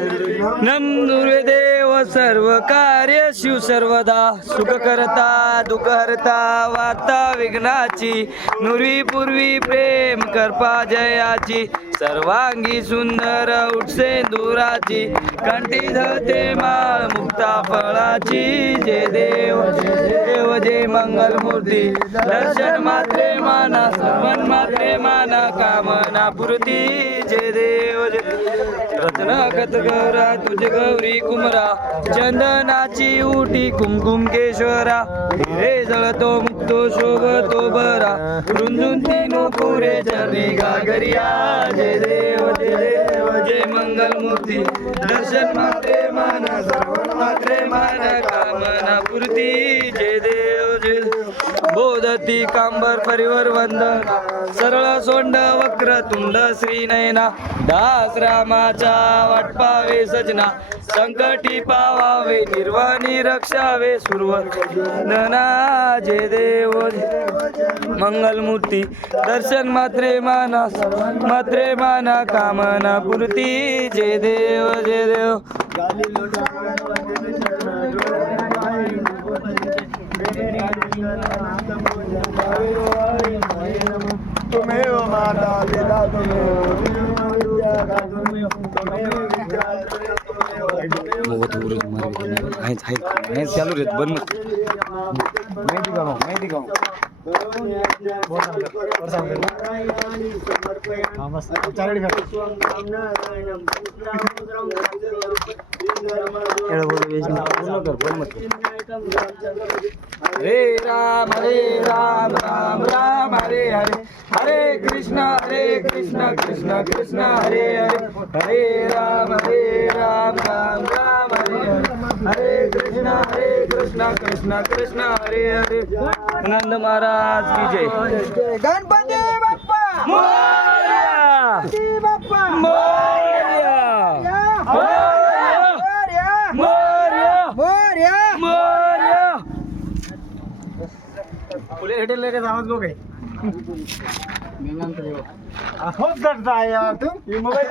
नम दुर्देव सर्व कार्य शिव सर्वदा सुख करता दुःख हरता वार्ता विघ्नाची नुरी पूर्वी प्रेम करपा जयाची सर्वांगी सुंदर उठसे दुराची कंठी धरते माळ मुक्ता फळाची जय देव जय मंगल मूर्ती दर्शन मात्रे माना सर्वन मात्रे माना कामना पूर्ती जय देव रत्न कथ गौरा तुझे गौरी कुमरा चंदनाची उटी कुमकुम केशवरा हिरे जळतो मुक्तो शोभतो बरा रुंजून तीनो पुरे चरणी गागरिया जय देव जय मंगल मूर्ती दर्शन मात्रे माना सर्वन मात्रे माना कामना पूर्ती जय देव जय बोधती कांबर परिवर वंदना सरळ सोंड वक्र तुंड श्री नयना दास रामाचा वाटपावे सजना संकटी पावावे निर्वाणी रक्षावे सुरवंदना जय देव मंगल मूर्ती दर्शन मात्रे माना कामना पूर्ती जय देव जय देव तुम्हें माता पिता चालू रे बंद मेहंदी गाँव हरे राम राम राम हरे हरे हरे कृष्ण कृष्ण कृष्ण हरे हरे हरे राम राम राम हरे हरे हरे कृष्ण कृष्ण कृष्ण हरे हरे आनंद महाराज की जय गणपती बाप्पा मोरया गणपती बाप्पा मोरया मोरया मोरया मोरया पुढे हेटेल लेके आवाज गो काय होत करता यार तुम ये मोबाईल